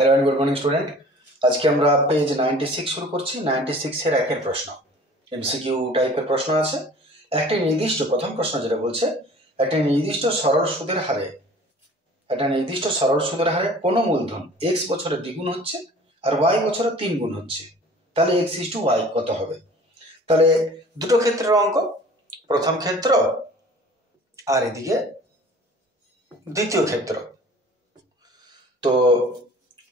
Hello and good morning student. আজকে আমরা page 96 শুরু করছি। 96 এর একের প্রশ্ন, এমসিকিউ টাইপের প্রশ্ন আছে। একটা নির্দিষ্ট প্রথম প্রশ্ন যেটা বলছে, একটা নির্দিষ্ট সরল সুদের হারে কোনো মূলধন এক্স বছরে দ্বিগুণ হচ্ছে আর ওয়াই বছরে 3 গুণ হচ্ছে, তাহলে এক্স ইস টু ওয়াই কত হবে? তাহলে দুটো ক্ষেত্রের অঙ্ক, প্রথম ক্ষেত্র আর এদিকে দ্বিতীয় ক্ষেত্র। তো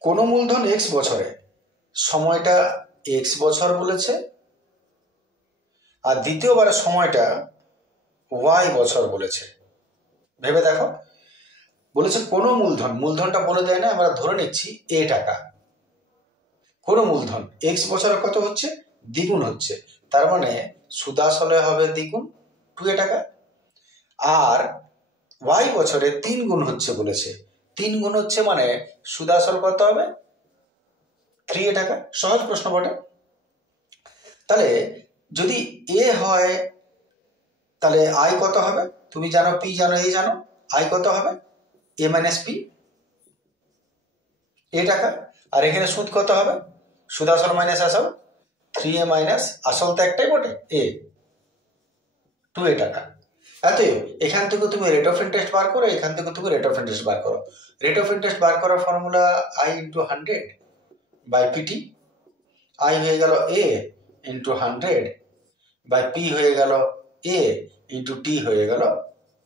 কোনো মূলধন এক্স বছরে, সময়টা এক্স বছর বলেছে, আর দ্বিতীয়বারের সময়টা ওয়াই বছর বলেছে। ভেবে দেখো, বলেছে কোনো মূলধনটা বলে দেয় না, আমরা ধরে নিচ্ছি এ টাকা। কোনো মূলধন এক্স বছরে কত হচ্ছে? দ্বিগুণ হচ্ছে, তার মানে সুদ আসলে হবে দ্বিগুণ 2 টাকা, আর ওয়াই বছরে 3 গুণ হচ্ছে বলেছে। 3 গুণ হচ্ছে মানে সুদ আসল কত হবে? 3 টাকা। সহজ প্রশ্ন বটে। তাহলে যদি এ হয় তাহলে আই কত হবে? তুমি জানো, পি জানো, এ জানো, আই কত হবে? এ মাইনাস পি, এ টাকা। আর এখানে সুদ কত হবে? সুদ আসল মাইনাস আসল 3a মাইনাস আসল তো একটাই বটে, এ 2a টাকা। এতএব এখান থেকে তুমি রেট অফ ইন্টারেস্ট বার করো, এখান থেকে তুমি রেট অফ ইন্টারেস্ট বার করো। রেট অফ ইন্টারেস্ট বার করার formula I into 100 by PT. I হয়ে গেল এ ইন্টু 100 বাই পি হয়ে গেল এ ইন্টু টি হয়ে গেল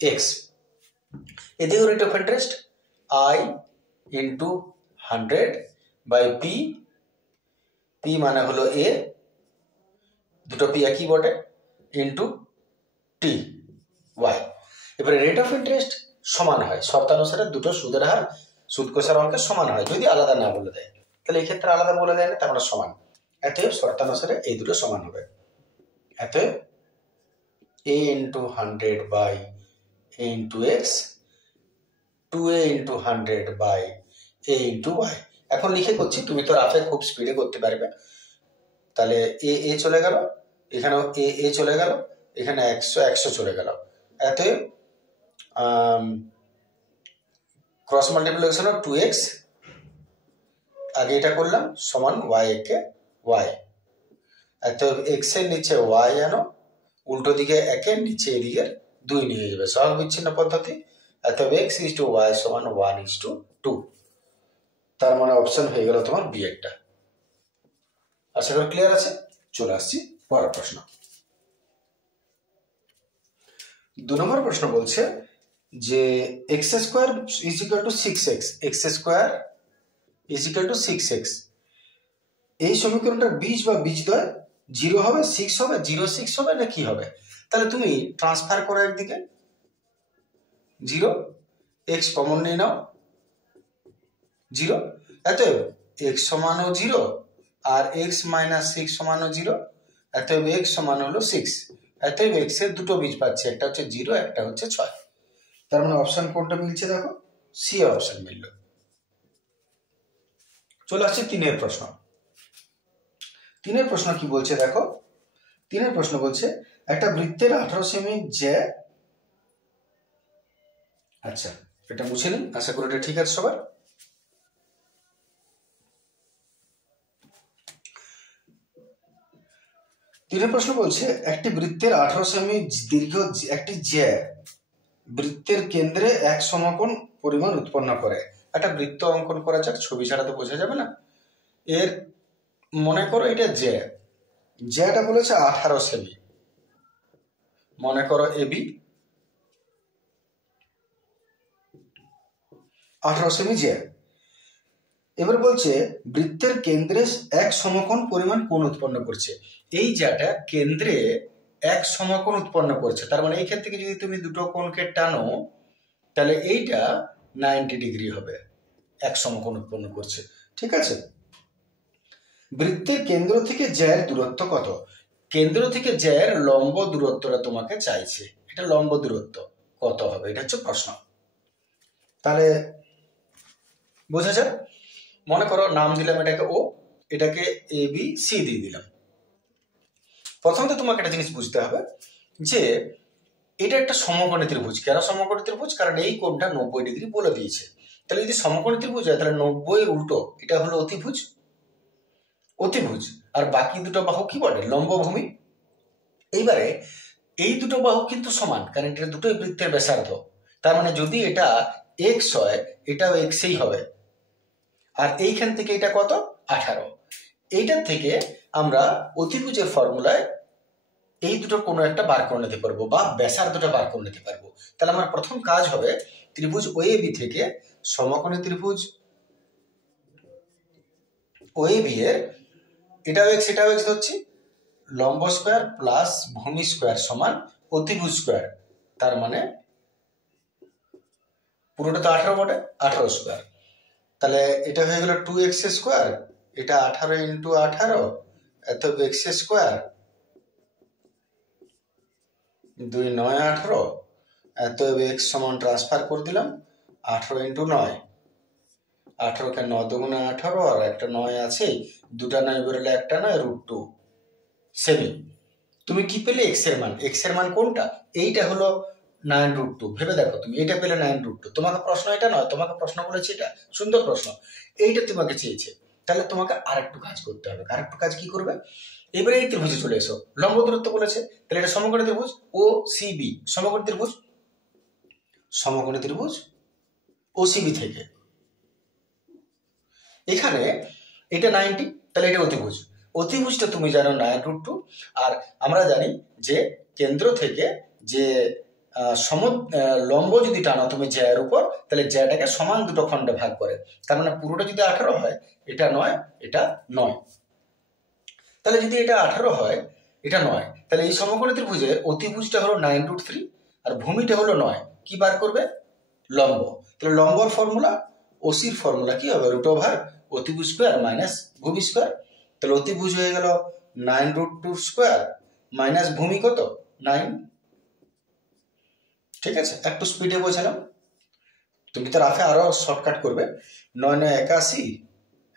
এক্স। এদিকেও rate of interest I into 100 by P, P মানে হলো এ, দুটো পি একই বটে, ইন্টু টি ওয়াই। এবারে রেট অফ ইন্টারেস্ট সমান হয়, শর্তানুসারে দুটো সুদের হার সুদ কোষের অঙ্কে সমান হয়, যদি আলাদা না বলে দেয়। তাহলে এই ক্ষেত্রে আলাদা বলে দেয় না, তার মানে সমান। অতএব শর্তানুসারে এই দুটো সমান হবে। অতএব a into 100 by a into X, 2a into 100 by a into Y. এখন লিখে করছি, তুমি তো রাফে খুব স্পিডে করতে পারবে। তাহলে এ চলে গেল, এখানেও এ চলে গেল, এখানে 100 চলে গেল। অতএব ক্রস মাল্টিপ্লিকেশন অফ 2x, আগে এটা করলাম, সমান ওয়াই একে ওয়াই। অতএব এক্স এর নিচে ওয়াই আনো, উল্টো দিকে একের নিচে এদিকে 2 নিয়ে যাবে, সহগ বিচ্ছিন্ন পদ্ধতি। অতএব এক্স ইজ টু ওয়াই সমান 1:2। তার মানে অপশন হয়ে গেল তোমার বি একটা। আশা করি ক্লিয়ার আছে। চলে আসছি পরের প্রশ্ন। 2 নম্বর প্রশ্ন বলছে যে x square is equal to 6x, x square is equal to 6x। এই সমীকরণটার বীজ বা বীজদ্বয় 0 হবে, 6 হবে, 0 6 হবে, না কি হবে? তাহলে তুমি ট্রান্সফার করো একদিকে, 0 x কমন নিয়ে নাও, 0। অতএব x সমানও 0 আর x মাইনাস 6 সমানও 0। অতএব x সমান হলো 6। অতএব x এর দুটো বীজ পাচ্ছি, একটা হচ্ছে 0, একটা হচ্ছে 6। তার মানে অপশন কোনটা মিলছে? দেখো, সি অপশন মিলল। চলে আসছে 3 প্রশ্ন। 3 প্রশ্ন কি বলছে দেখো। 3 প্রশ্ন বলছে একটা বৃত্তের 18 সেমি যে, আচ্ছা এটা মুছে নিন, আশা করি এটা ঠিক আছে সবার। প্রশ্ন বলছে একটি বৃত্তের 18 সেমি দীর্ঘ একটি যে বৃত্তের কেন্দ্রে এক সমকোণ পরিমাণ উৎপন্ন করে। একটা বৃত্ত অঙ্কন করা যাক, ছবি ছাড়া তো বোঝা যাবে না। এর মনে করো এটা যেটা বলেছে 18 সেমি, মনে করো এবি 18 সেমি যে। এবার বলছে বৃত্তের কেন্দ্রে এক সমকোণ পরিমাণ কোণ উৎপন্ন করছে। এই যেটা কেন্দ্রে এক সমকোণ উৎপন্ন করছে, তার মানে এইখান থেকে যদি তুমি দুটো কোণকে টানো তাহলে এইটা 90 ডিগ্রি হবে, এক সমকোণ উৎপন্ন করছে। ঠিক আছে, বৃত্তের কেন্দ্র থেকে জ্যার দূরত্ব কত? কেন্দ্র থেকে জ্যার লম্ব দূরত্বটা তোমাকে চাইছে, এটা লম্ব দূরত্ব কত হবে, এটা হচ্ছে প্রশ্ন। তাহলে বোঝা যায়, মনে করো নাম দিলাম এটাকে ও, এটাকে এ বি সি দিয়ে দিলাম। প্রথমত তোমাকে একটা জিনিস বুঝতে হবে যে এটা একটা সমকোণী ত্রিভুজ। কেন সমকোণী ত্রিভুজ? কারণ এই কোণটা 90 ডিগ্রি বলে দিয়েছে। তাহলে যদি সমকোণী ত্রিভুজ হয় তাহলে 90 উল্টো এটা হলো অতিভুজ, অতিভুজ, আর বাকি দুটো বাহু কি বলে? লম্বভূমি। এইবারে এই দুটো বাহু কিন্তু সমান, কারণ এটা দুটোই বৃত্তের ব্যাসার্ধ। তার মানে যদি এটা এক্স হয় এটাও এক্সই হবে। আর এইখান থেকে এটা কত? 18। এইটার থেকে আমরা অতিভুজের ফর্মুলায় এই দুটোর কোনো একটা বার করে নিতে পারবো বা ব্যাসার্ধটা বার করে নিতে পারবো। তাহলে আমার প্রথম কাজ হবে ত্রিভুজ ওএবি থেকে সমকোণী ত্রিভুজ ওএবি এর এটাও এক্স এটাও এক্স ধরছি, লম্ব স্কোয়ার প্লাস ভূমি স্কোয়ার সমান অতিভুজ স্কোয়ার। তার মানে পুরোটা তো 18 বটে, 18 স্কোয়ার। তাহলে এটা হয়ে গেল 2x স্কোয়ার, এটা 18 ইন্টু 18 এত এক্স স্কোয়ার, 2 9 18 এত এক্স সমান ট্রান্সফার করে দিলাম 18 ইন্টু 9, 18কে 9 দুগুণে 18 আর একটা 9 আছে, দুটা 9 বেরোলে একটা 9 √2 সেমি। তুমি কি পেলে? এক্স এর মান। এক্স এর মান কোনটা? এইটা হলো 9√2। ভেবে দেখো, তুমি এটা পেলে 9√2। তোমাকে প্রশ্ন এটা নয়, তোমাকে প্রশ্ন বলেছে এটা, সুন্দর প্রশ্ন, এইটা তোমাকে চেয়েছে। তাহলে তোমাকে আরেকটু কাজ করতে হবে। আরেকটু কাজ কি করবে? এবারে এই ত্রিভুজে চলে এসো, লম্ব দূরত্ব বলেছে, তাহলে এটা সমকোণী ত্রিভুজ ও সিবি, সমকোণী ত্রিভুজ, সমকোণী ত্রিভুজ ও সিবি থেকে এখানে এটা 90, তাহলে এটা অতিভুজ। অতিভুজটা তুমি জানো 9√2, আর আমরা জানি যে কেন্দ্র থেকে যে লম্ব যদি টানো তুমি জ্যায়ের উপর, তাহলে জ্যাটাকে সমান দুটো খণ্ডে ভাগ করে। তার মানে পুরোটা যদি 18 হয় এটা 9, এটা 9। তাহলে যদি এটা 18 হয় এটা 9, তাহলে এই সমকোণী ত্রিভুজের অতিভুজটা হলো 9√3 আর ভূমিটা হলো 9। কি বার করবে? লম্ব। তাহলে লম্বর ফর্মুলা, ওসির ফর্মুলা কি হবে? √ওভার অতিভুজ স্কোয়ার মাইনাস ভূমি স্কোয়ার। তাহলে অতিভুজ হয়ে গেল 9√2 স্কোয়ার মাইনাস ভূমি কত? 9। ঠিক আছে, একটু স্পিডে বোঝালাম, তুমি তো রাফে আরো শর্টকাট করবে। 9 9 81,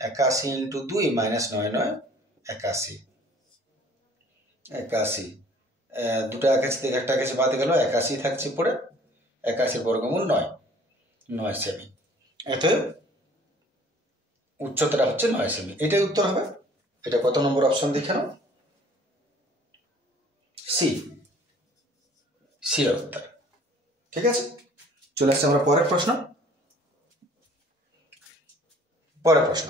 81 ইন্টু 2 মাইনাস 9 9 81, 81 দুটো 81 থেকে একটা 81 বাদ গেল, 81 থাকছে পড়ে, 81 বর্গমূল 9, 9 সেমি। এত উচ্চতাটা হচ্ছে 9 সেমি। এটাই উত্তর হবে। এটা কত নম্বর অপশন দেখে নাও? সি, সি এর উত্তর। ঠিক আছে, চলে আসছে আমরা পরের প্রশ্ন। পরের প্রশ্ন,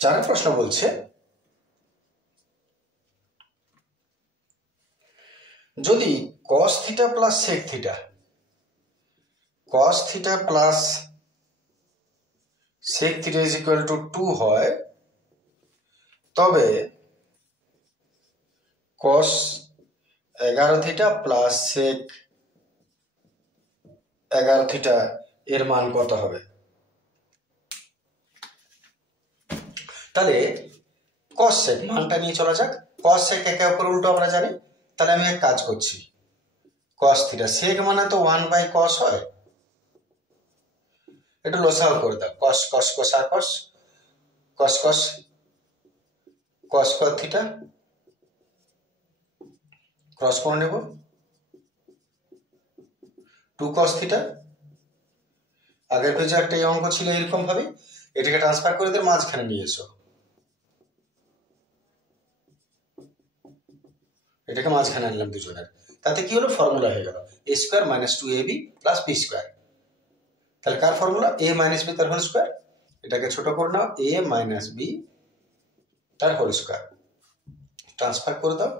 চারের প্রশ্ন বলছে যদি cos theta plus sec theta, cos theta plus sec theta is equal to 2 হয়, তবে cos 11 theta plus sec 11 theta এর মান কত হবে? তাহলে cos sec মানটা নিয়ে চলা যাক। cos sec একে অপর উল্টো আমরা জানি। তাহলে আমি এক কাজ করছি, cos থিটা, sec মানে তো 1/cos হয়, এটা লসাগু করে দাও। cos cos cos আর cos cos cos cos cos theta cross করে নেব, 2 cos থিটা। আগের পেজে একটা এই অঙ্ক ছিল এরকম ভাবে, এটাকে ট্রান্সফার করে দিয়ে মাঝখানে নিয়ে এসো, এটাকে মাঝখানে আনলাম দুজনের। তাতে কি হলো? ফর্মুলা হয়ে গেল a square minus 2ab plus b square. তাহলে কার ফর্মুলা? a মাইনাস b তার হোল স্কোয়ার। এটাকে ছোট করে নাও, a মাইনাস b তার হোল স্কোয়ার। ট্রান্সফার করে দাও,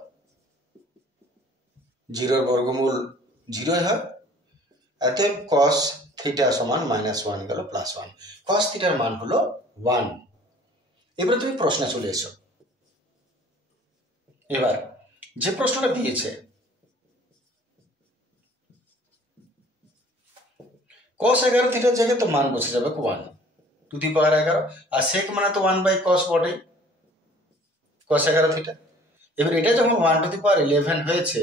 0 বর্গমূল 0 হয়। অতএব cos থিটা সমান -1 গেল +1। cos থিটার মান হলো 1। এবারে তুমি প্রশ্নে চলে এসো। এবার যে প্রশ্নটা দিয়েছে, cos 11 থিটার জায়গায় তো মান বসে যাবে 1 to the power 11, R sec মানে তো 1/cos বটেই, cos 11 থিটা। এবার এটা যখন 1 টু দি পাওয়ার 11 হয়েছে,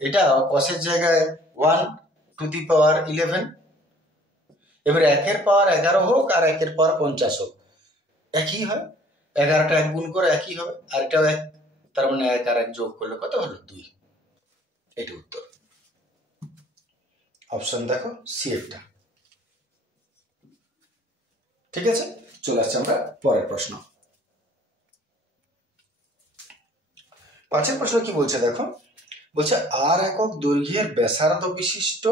এটা cos এর জায়গায় 1 টু দি পাওয়ার 11। এবার 1 এর পাওয়ার 11 হোক আর 1 এর পাওয়ার 50 হোক, একই হয়। 11টা 1 গুণ করে একই হবে, আর এটাও 1। তার মানে 1 আর 1 যোগ করলে কত হলো 2। এটা উত্তর। অপশন দেখো সি একটা। ঠিক আছে, চলে আসছে আমরা পরের প্রশ্ন। 5 প্রশ্ন কি বলছে দেখো, বলছে আর একক দৈর্ঘ্যের ব্যাসার্ধ বিশিষ্ট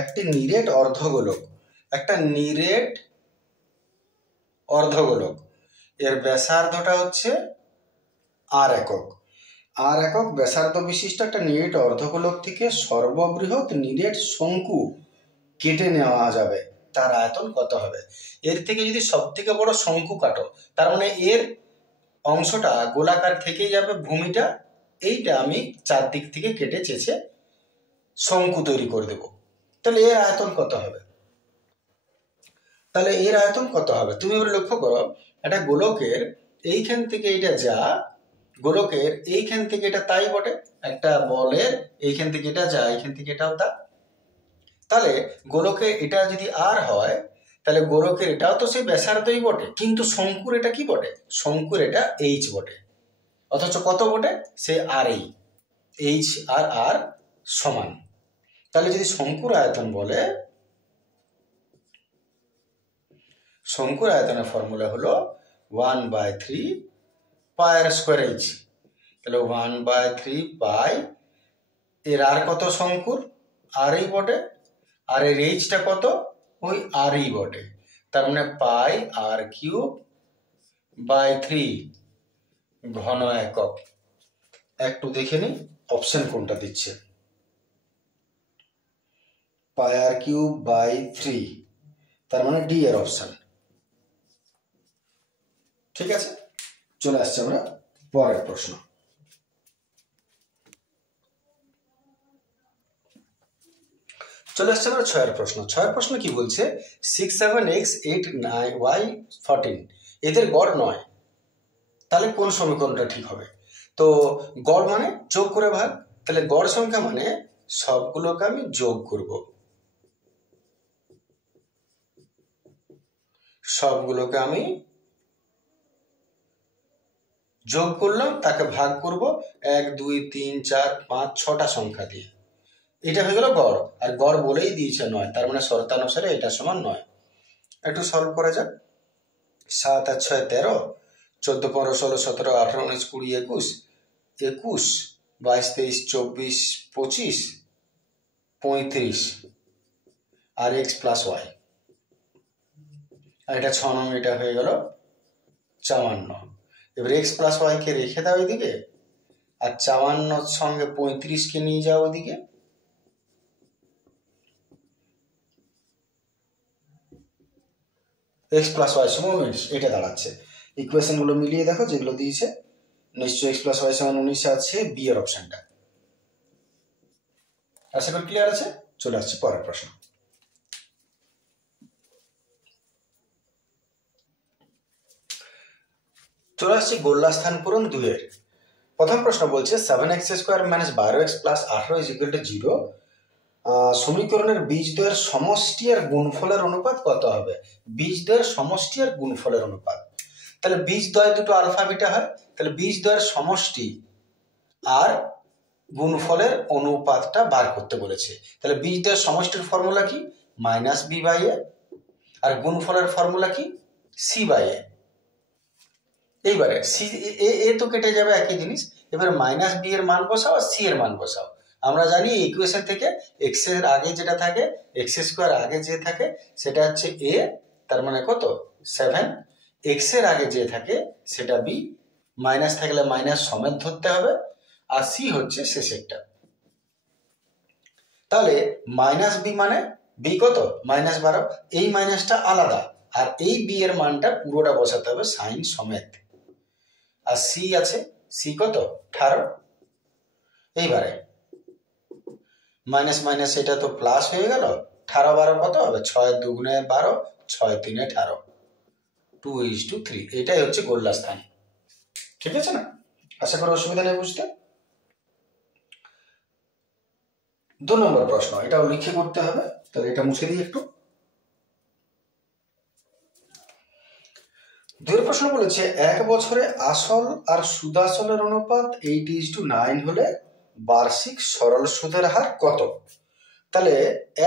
একটি নিরেট অর্ধগোলক, একটা নিরেট অর্ধগোলক, এর ব্যাসার্ধটা হচ্ছে আর একক। আর একক ব্যাসার্ধ বিশিষ্ট একটা নিরেট অর্ধগোলক থেকে সর্ববৃহৎ নিরেট শঙ্কু কেটে নেওয়া যাবে, তার আয়তন কত হবে? এর থেকে যদি সব থেকে বড় শঙ্কু কাটো, তার মানে এর অংশটা গোলাকার থেকেই যাবে, ভূমিটা এইটা আমি চারদিক থেকে কেটে চেঁচে শঙ্কু তৈরি করে দেব, তাহলে এর আয়তন কত হবে? তাহলে এর আয়তন কত হবে? তুমি এবার লক্ষ্য করো, একটা গোলকের এইখান থেকে এটা যা, গোলকের এইখান থেকে এটা তাই বটে, একটা বলের এইখান থেকে এটা যা, এইখান থেকে এটাও তা। তাহলে গোলকে এটা যদি আর হয়, তাহলে গোলকের এটাও তো সেই ব্যাসার্ধই বটে, কিন্তু শঙ্কুর এটা কি বটে? শঙ্কুর এটা এইচ বটে, অথচ কত বটে? সে আর এই এইচ আর আর সমান। তাহলে যদি শঙ্কুর আয়তন বলে, শঙ্কুর আয়তনের ফর্মুলা হলো 1/3 পাই আর স্কোয়ার এইচ। তাহলে 1/3 পাই, এর আর কত শঙ্কুর? আর এই বটে, আর এর এইচটা কত? ওই আর ই বটে, তার মানে পাই আর কিউব বাই 3 ঘন একক। একটু দেখে নিই অপশন কোনটা দিচ্ছে। পাই আর কিউব বাই 3, তার মানে ডি এর অপশন। ঠিক আছে, চলে আসছে আমরা পরের প্রশ্ন। চলে আসছে আমরা 6 প্রশ্ন। 6 প্রশ্ন কি বলছে, 6 7 x 8 9 y 14 এদের গড় 9, তাহলে কোন সমীকরণটা ঠিক হবে? তো গড় মানে যোগ করে ভাগ, তাহলে গড় সংখ্যা মানে সবগুলোকে আমি যোগ করব, সবগুলোকে আমি যোগ করলাম, তাকে ভাগ করব 1 2 3 4 5 6টা সংখ্যা দিয়ে, এটা হয়ে গেল গড়। আর গড় বলেই দিয়েছে 9, তার মানে শর্তানুসারে এটা সমান 9। একটু সলভ করা যাক। 7 আর 6 13, 14 15 16 17 18 19 20 21 21 22 23 24 25 35 আর এক্স প্লাস ওয়াই, আর এটা 6 নং, এটা হয়ে গেল 54। এবার এক্স প্লাস ওয়াইকে রেখে দাও এদিকে, আর 54 সঙ্গে 35কে নিয়ে যাও ওদিকে, এক্স প্লাস ওয়াই সমান 19 এটা দাঁড়াচ্ছে। ইকুয়েশনগুলো মিলিয়ে দেখো যেগুলো দিয়েছে, নিশ্চয়ই এক্স প্লাস ওয়াই সমান 19 আছে বি এর অপশনটা। আশা করি ক্লিয়ার আছে। চলে আসছে পরের প্রশ্ন। চলে আসছে গোল্লা স্থান পূরণ 2 এর। প্রথম প্রশ্ন বলছে 7x square minus 12x plus 18 equal to 0 সমীকরণের বীজদ্বয়ের সমষ্টি আর গুণফলের অনুপাত কত হবে? বীজদ্বয়ের সমষ্টি আর গুণফলের অনুপাত, তাহলে বীজদ্বয় দুটো আলফা বিটা হয়, তাহলে বীজদ্বয়ের সমষ্টি আর গুণফলের অনুপাতটা বার করতে বলেছে। তাহলে বীজদ্বয়ের সমষ্টির ফর্মুলা কি? মাইনাস বি বাই এ, আর গুণফলের ফর্মুলা কি? C by A. এইবারে সি এ তো কেটে যাবে, একই জিনিস। এবারে মাইনাস বি এর মান বসাও আর সি এর মান বসাও। আমরা জানি ইকুয়েশন থেকে এক্স এর আগে যেটা থাকে, এক্স স্কোয়ার আগে যে থাকে সেটা হচ্ছে এ, তার মানে কত 7, এক্স এর আগে যে থাকে সেটা বি, মাইনাস থাকলে মাইনাস সমেত ধরতে হবে, আর সি হচ্ছে শেষেরটা। তাহলে মাইনাস বি মানে বি কত? -12, এই মাইনাসটা আলাদা, আর এই বি এর মানটা পুরোটা বসাতে হবে সাইন সমেত। আর সি আছে, সি কত 18। এইবারে মাইনাস মাইনাস এটা তো প্লাস হয়ে গেল, 18 12 কত হবে? 6 2 12, 6 3 18, 2:3। এটাই হচ্ছে গোল্লা স্থান। ঠিক আছে না? আশা করি অসুবিধা নেই বুঝতে। 2 নম্বর প্রশ্ন, এটাও লিখে করতে হবে, তাহলে এটা মুছে দিই একটু। দুয়ের প্রশ্ন বলেছে এক বছরে আসল আর সুদাসলের অনুপাত 8:9 হলে বার্ষিক সরল সুদের হার কত? তাহলে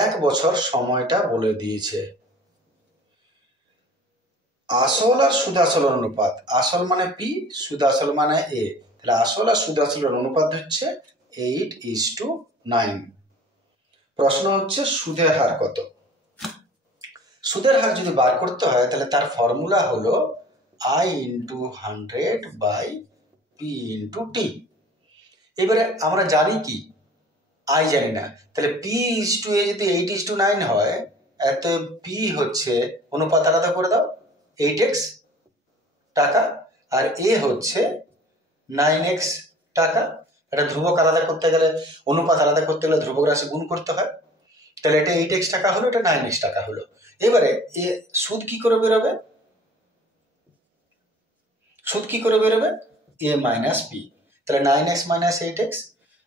এক বছর সময়টা বলে দিয়েছে। আসল আর সুদাসলের অনুপাত, আসল মানে পি, সুদাসল মানে এ, তাহলে আসল আর সুদাসলের অনুপাত হচ্ছে 8:9। প্রশ্ন হচ্ছে সুদের হার কত। সুদের হার যদি বার করতে হয় তাহলে তার ফর্মুলা হলো I into 100 by P into T. এবারে আমরা জানি কি, আই জানি না, তাহলে পি ইজ টু এ যদি 8:9 হয়, এত পি হচ্ছে অনুপাত আলাদা করে দাও 8x টাকা, আর এ হচ্ছে 9x টাকা। এটা ধ্রুবক আলাদা করতে গেলে, অনুপাত আলাদা করতে গেলে ধ্রুবক রাশি গুণ করতে হয়। তাহলে এটা 8x টাকা হলো, এটা 9x টাকা হলো। এবারে এ সুদ কি করে বেরোবে? সুদ কি করে বেরোবে? এ মাইনাস পি। তাহলে 9x মাইনাস 8x।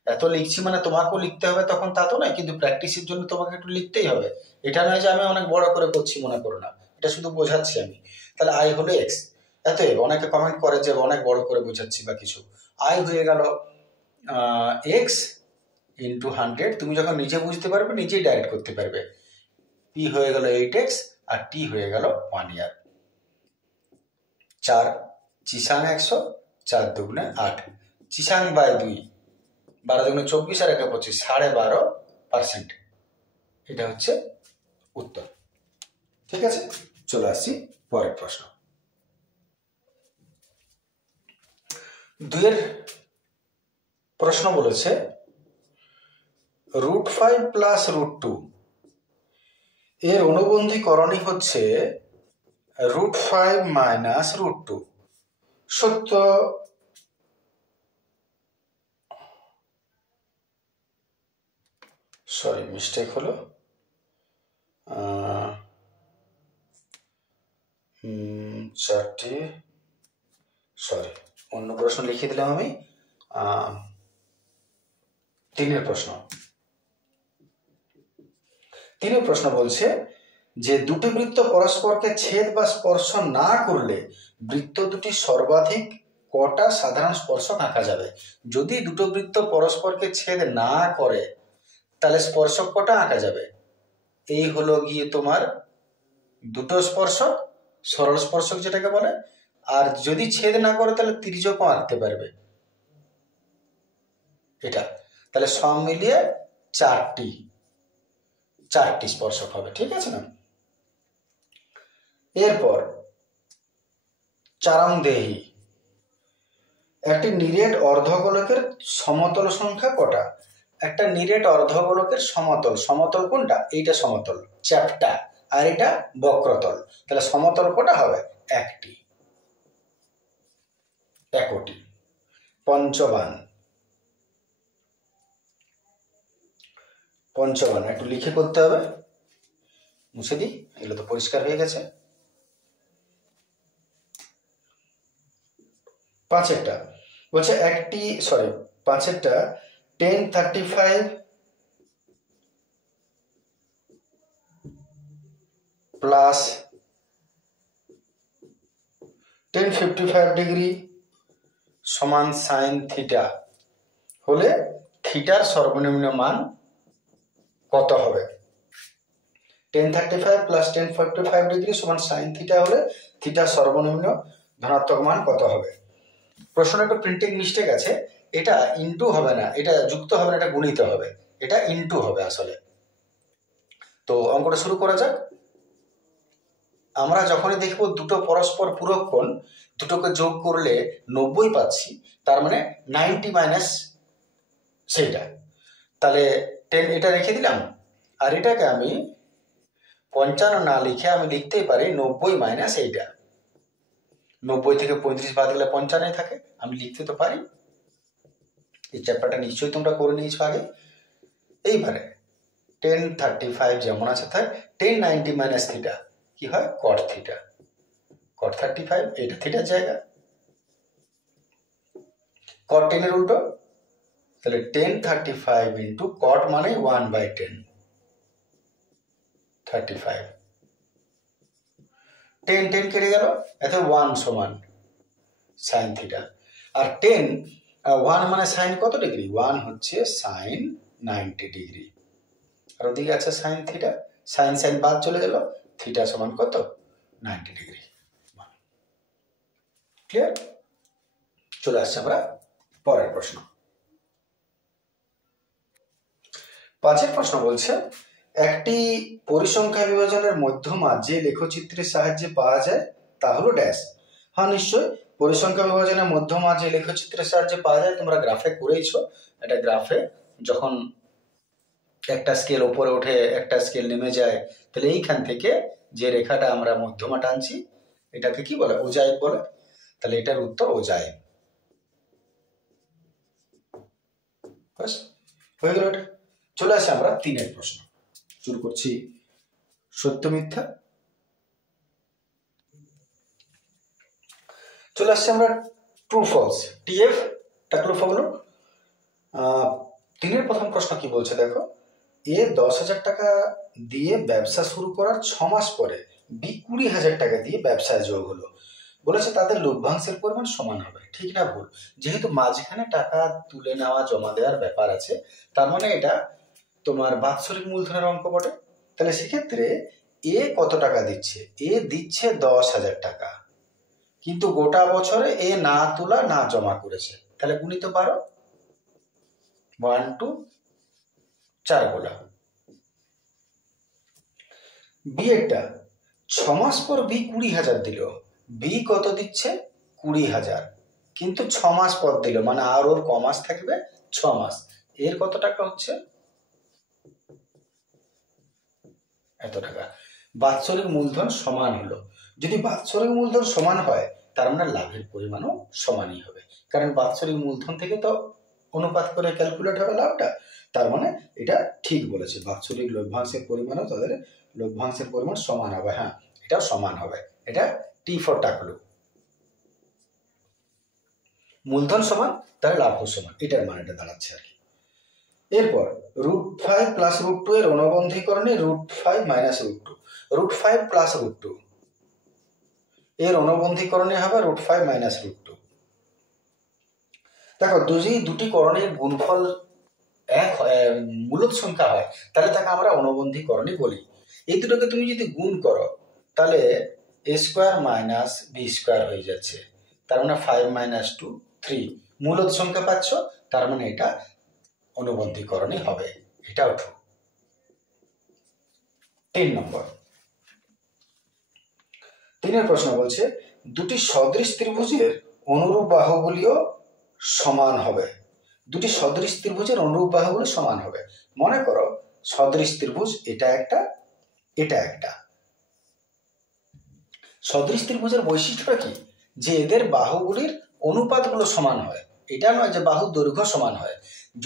এত লিখছি মানে তোমাকেও লিখতে হবে তখন, তা তো নয়, কিন্তু প্র্যাকটিসের জন্য তোমাকে একটু লিখতেই হবে। এটা নয় যে আমি অনেক বড় করে করছি, মনে করো না, এটা শুধু বোঝাচ্ছি আমি। তাহলে আই হলো এক্স। এতএব অনেকে কমেন্ট করে যে অনেক বড় করে বোঝাচ্ছি বা কিছু। আই হয়ে গেল এক্স ইন্টু 100। তুমি যখন নিজে বুঝতে পারবে নিজেই ডাইরেক্ট করতে পারবে। পি হয়ে গেল 8x আর টি হয়ে গেল 1 ইয়ার। 4 চিসাং 100, 4 দুগুণে 8, চিসাং বাই 2, 12 দুগুণে 24 আর 1 25, 12.5%। এটা হচ্ছে উত্তর। ঠিক আছে, চলে আসছি পরের প্রশ্ন। দুইয়ের প্রশ্ন বলেছে √5 প্লাস √2 এর অনুবন্ধীকরণই হচ্ছে √5 মাইনাস √2। সত্য সরি মিস্টেক হলো, চারটি, সরি অন্য প্রশ্ন লিখে দিলাম আমি। 3-এর প্রশ্ন। 3-এর প্রশ্ন বলছে যে দুটি বৃত্ত পরস্পরকে ছেদ বা স্পর্শ না করলে বৃত্ত দুটি সর্বাধিক কটা সাধারণ স্পর্শক আঁকা যাবে? যদি দুটো বৃত্ত পরস্পরকে ছেদ না করে তাহলে স্পর্শক কটা আঁকা যাবে? এই হলো গিয়ে তোমার দুটো স্পর্শক, সরল স্পর্শক যেটাকে বলে। আর যদি ছেদ না করে তাহলে তির্যকও আঁকতে পারবে এটা। তাহলে সব মিলিয়ে চারটি স্পর্শক হবে। ঠিক আছে না? এরপর চারংদেহী একটি নিরেট অর্ধগোলকের সমতল সংখ্যা কটা? একটা নিরেট অর্ধগোলকের সমতল, সমতল কোনটা? এইটা সমতল, চ্যাপ্টা, আর এটা বক্রতল। তাহলে সমতল কটা হবে? একটি, একটি। পঞ্চবান, পঞ্চবান একটু লিখে করতে হবে, মুছে দিই, এগুলো তো পরিষ্কার হয়ে গেছে। পাঁচেরটা বলছে একটি, সরি পাঁচেরটা 1035 প্লাস 1055 ডিগ্রি সমান সাইন থিটা হলে থিটার সর্বনিম্ন মান কত হবে? 1035 প্লাস 1055 ডিগ্রি সমান সাইন থিটা হলে থিটার সর্বনিম্ন ধনাত্মক মান কত হবে? প্রশ্ন একটা প্রিন্টিং মিস্টেক আছে, এটা ইনটু হবে না, এটা যুক্ত হবে না, এটা গুণিত হবে, এটা ইনটু হবে আসলে। তো অঙ্কটা শুরু করা যাক। আমরা যখনই দেখব দুটো পরস্পর পূরক কোণ, দুটোকে যোগ করলে 90 পাচ্ছি, তার মানে 90 মাইনাস সেইটা। তাহলে 10 এটা রেখে দিলাম, আর এটাকে আমি 55 না লিখে আমি লিখতেই পারি 90 মাইনাস এইটা। 90 থেকে 35 বাদ গেলে 55 থাকে, আমি লিখতে তো পারি। এই চ্যাপ্টারটা নিশ্চয়ই তোমরা করে নিয়েছো আগে। এইবারে 1035 যেমন আছে তাই 1090 মাইনাস থিটা কি হয়? কট থিটা। কট 35 এটা থিটার জায়গা, কট 10 এর উল্টো। তাহলে 1035 ইন্টু কট মানে 1/10, 35 টেন টেন কেটে গেল, এতে 1 সমান সাইন থিটা। আর 1 মানে সাইন কত ডিগ্রি? 1 হচ্ছে সাইন 90 ডিগ্রি। আর ওদিকে আছে সাইন থিটা, সাইন সাইন বাদ চলে গেল, থিটা সমান কত? 90 ডিগ্রি। ক্লিয়ার? চলে আসছে আমরা পরের প্রশ্ন। 5 প্রশ্ন বলছে, একটি পরিসংখ্যা বিভাজনের মধ্যমা যে লেখচিত্রের সাহায্যে পাওয়া যায় তা হলো ড্যাশ। হ্যাঁ নিশ্চয়, পরিসংখ্যা বিভাজনের মধ্যমা যে লেখচিত্রের সাহায্যে পাওয়া যায় তোমরা গ্রাফে করেইছো। এটা গ্রাফে যখন একটা স্কেল উপরে উঠে একটা স্কেল নেমে যায়, তাহলে এইখান থেকে যে রেখাটা আমরা মধ্যমা টানছি এটাকে কি বলে? ওজাইব বলে। তাহলে এটার উত্তর ওজাইব। বাস হয়ে গেল এটা। চলে আসে আমরা 3 প্রশ্ন। শুরু করছি সত্য মিথ্যা। চলে আসছে আমরা ট্রু ফলস, টিএফ টাকলু ফগলু। 3 প্রথম প্রশ্ন কি বলছে দেখো, এ 10,000 টাকা দিয়ে ব্যবসা শুরু করার 6 মাস পরে বি 20,000 টাকা দিয়ে ব্যবসায় যোগ হলো। বলেছে তাদের লভ্যাংশের পরিমাণ সমান হবে। ঠিক না ভুল? যেহেতু মাঝখানে টাকা তুলে নেওয়া জমা দেওয়ার ব্যাপার আছে, তার মানে এটা তোমার বাৎসরিক মূলধনের অঙ্ক বটে। তাহলে সেক্ষেত্রে এ কত টাকা দিচ্ছে? এ দিচ্ছে 10,000 টাকা, কিন্তু গোটা বছরে এ না তোলা না জমা করেছে। তাহলে গুণিত 12, 1 2 4 গোলা। বি এরটা 6 মাস পর বি 20,000 দিল। বি কত দিচ্ছে? 20,000, কিন্তু 6 মাস পর দিল, মানে আর ওর ক মাস থাকবে? 6 মাস। এর কত টাকা হচ্ছে? এত টাকা। বাৎসরিক মূলধন সমান হলো। যদি বাৎসরিক মূলধন সমান হয় তার মানে লাভের পরিমাণও সমানই হবে, কারণ বাৎসরিক মূলধন থেকে তো অনুপাত করে ক্যালকুলেট হবে লাভটা। তার মানে এটা ঠিক বলেছে, বাৎসরিক লভ্যাংশের পরিমাণও তাদের লভ্যাংশের পরিমাণ সমান হবে। হ্যাঁ, এটাও সমান হবে। এটা টি ফর টাকলু। মূলধন সমান তাহলে লাভও সমান, এটার মানেটা দাঁড়াচ্ছে আর কি। এরপর √5 প্লাস √2 এর অনুবন্ধীকরণে √5 মাইনাস √2, √5 প্লাস √2 এর অনুবন্ধীকরণে হবে √5 মাইনাস √2। দেখো, যদি দুটি করণের গুণফল এক মূলদ সংখ্যা হয় তাহলে তাকে আমরা অনুবন্ধীকরণই বলি। এই দুটোকে তুমি যদি গুণ করো তাহলে a square minus B square হয়ে যাচ্ছে, তার মানে 5 মাইনাস 2 3 মূলদ সংখ্যা পাচ্ছ, তার মানে এটা অনুবন্ধীকরণই হবে। এটাও ট্রু। 3 নম্বর। 3 প্রশ্ন বলছে দুটি সদৃশ ত্রিভুজের অনুরূপ বাহুগুলিও সমান হবে। দুটি সদৃশ ত্রিভুজের অনুরূপ বাহুগুলো সমান হবে। মনে করো সদৃশ ত্রিভুজ এটা একটা, এটা একটা। সদৃশ ত্রিভুজের বৈশিষ্ট্যটা কি? যে এদের বাহুগুলির অনুপাতগুলো সমান হয়। এটা নয় যে বাহুর দৈর্ঘ্য সমান হয়।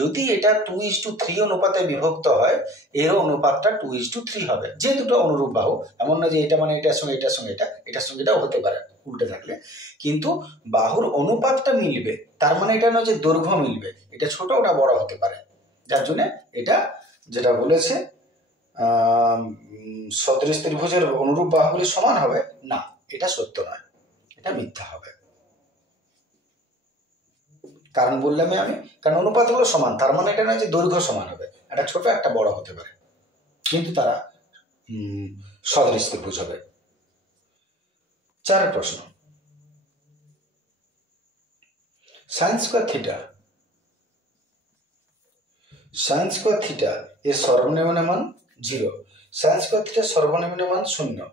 যদি এটা 2:3 অনুপাতে বিভক্ত হয়, এর অনুপাতটা 2:3 হবে। যে দুটো অনুরূপ বাহু, এমন নয় যে এটা মানে এটার সঙ্গে এটার সঙ্গে এটা, এটার সঙ্গে এটাও হতে পারে উল্টে থাকলে, কিন্তু বাহুর অনুপাতটা মিলবে। তার মানে এটা নয় যে দৈর্ঘ্য মিলবে, এটা ছোট ওটা বড় হতে পারে। যার জন্য এটা যেটা বলেছে সদৃশ ত্রিভুজের অনুরূপ বাহুগুলি সমান হবে, না, এটা সত্য নয়, এটা মিথ্যা হবে। কারণ বললামই আমি, কারণ অনুপাতগুলো সমান, তার মানে এটা নয় যে দৈর্ঘ্য সমান হবে, একটা ছোট একটা বড় হতে পারে, কিন্তু তারা সদৃশ ত্রিভুজ হবে। 4 প্রশ্ন, sine square theta, sine square theta এর সর্বনিম্ন মান 0, সাইন স্কয়ার থিটার সর্বনিম্ন মান 0।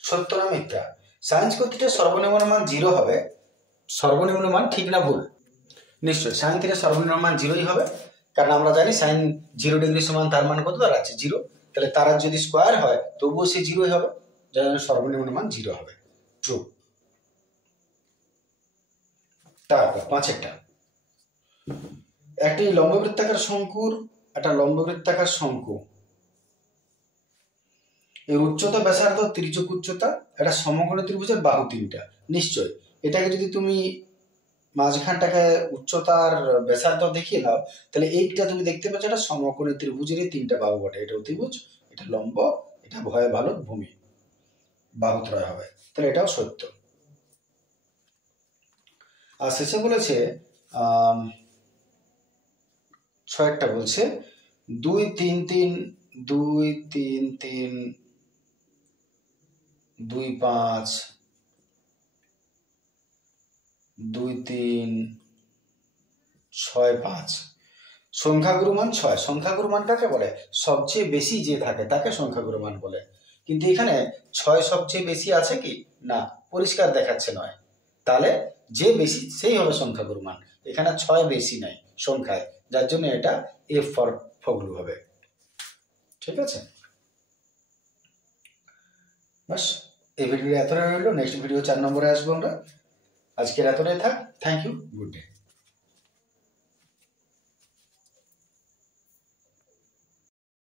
সত্য না মিথ্যা? সাইন স্কয়ার থিটার সর্বনিম্ন মান 0 হবে। সর্বনিম্ন মান ঠিক না ভুল? নিশ্চয় সাইন থিটার সর্বনিম্ন মান 0ই হবে, কারণ আমরা জানি সাইন 0 ডিগ্রি সমান তার মান কত দাঁড়াচ্ছে 0। তাহলে তারা যদি স্কোয়ার হয় তবুও সে 0ই হবে, যার জন্য সর্বনিম্ন মান 0 হবে। ট্রু। তারপর 5 একটি লম্ববৃত্তাকার শঙ্কুর, একটা লম্ববৃত্তাকার শঙ্কু, এর উচ্চতা ব্যাসার্ধ তির্যক উচ্চতা, একটা সমকোণী ত্রিভুজের বাহু 3টা। নিশ্চয় এটাকে যদি তুমি মাঝখানটাকে উচ্চতার ব্যাসার্ধ দেখিয়ে নাও, তাহলে এইটা তুমি দেখতে পাচ্ছ এটা সমকোণী ত্রিভুজেরই 3টা বাহু বটে। এটা অতিভুজ, এটা লম্ব, এটা ভয় ভালো ভূমি। বাহুত্রয় হবে, তাহলে এটাও সত্য। আর শেষে বলেছে 6টা বলছে 2 3 3 2 3 3 2 5 2 3 6 5 সংখ্যাগুরু মান 6। সংখ্যাগুরু মান কাকে বলে? সবচেয়ে বেশি যে থাকে তাকে সংখ্যাগুরু মান বলে। কিন্তু এখানে 6 সবচেয়ে বেশি আছে কি না, পরিষ্কার দেখাচ্ছে নয়, তাহলে যে বেশি সেই হবে সংখ্যাগুরু মান। এখানে 6 বেশি নাই সংখ্যায়, যার জন্য এটা এফ ফর ফগলু হবে। ঠিক আছে, বাস এই ভিডিওটা এতটাই রইল। নেক্সট ভিডিও 4 নম্বরে আসবো আমরা। আজকের এতটাই থাক। Thank you, good day.